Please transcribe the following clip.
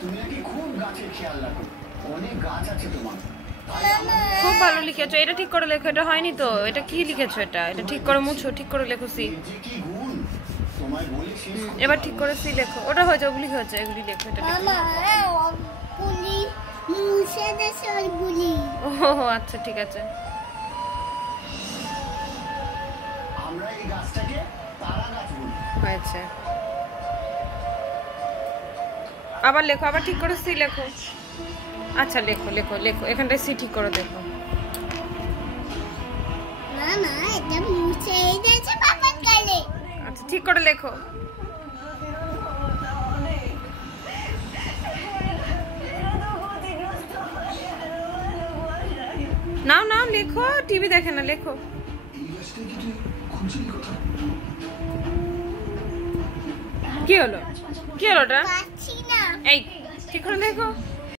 তুমি নাকি খুব গাছের খেয়াল রাখো, অনেক গাছ আছে তোমার। খুব ভালো লিখেছো, এটা ঠিক করে লেখো। এটা হয়নি তো, এটা কি লিখেছো? এটা এটা ঠিক করে মুছো, ঠিক করে লেখো সি। এবার ঠিক করে সি লেখো। ওটা হয়েছে, ওগুলি হয়েছে, এগুলি লেখো। এটা ও আচ্ছা ঠিক আছে। হয়েছে। আবার লেখো, আবার ঠিক করে সি লেখো। আচ্ছা লেখো লেখো লেখো, এখানটায় সি ঠিক করে দেখো। আচ্ছা ঠিক করে লেখো। নাও নাও লেখো, টিভি দেখে না, লেখো। কি হলো? কি হলো ওটা? এই ঠিক করে লেখো।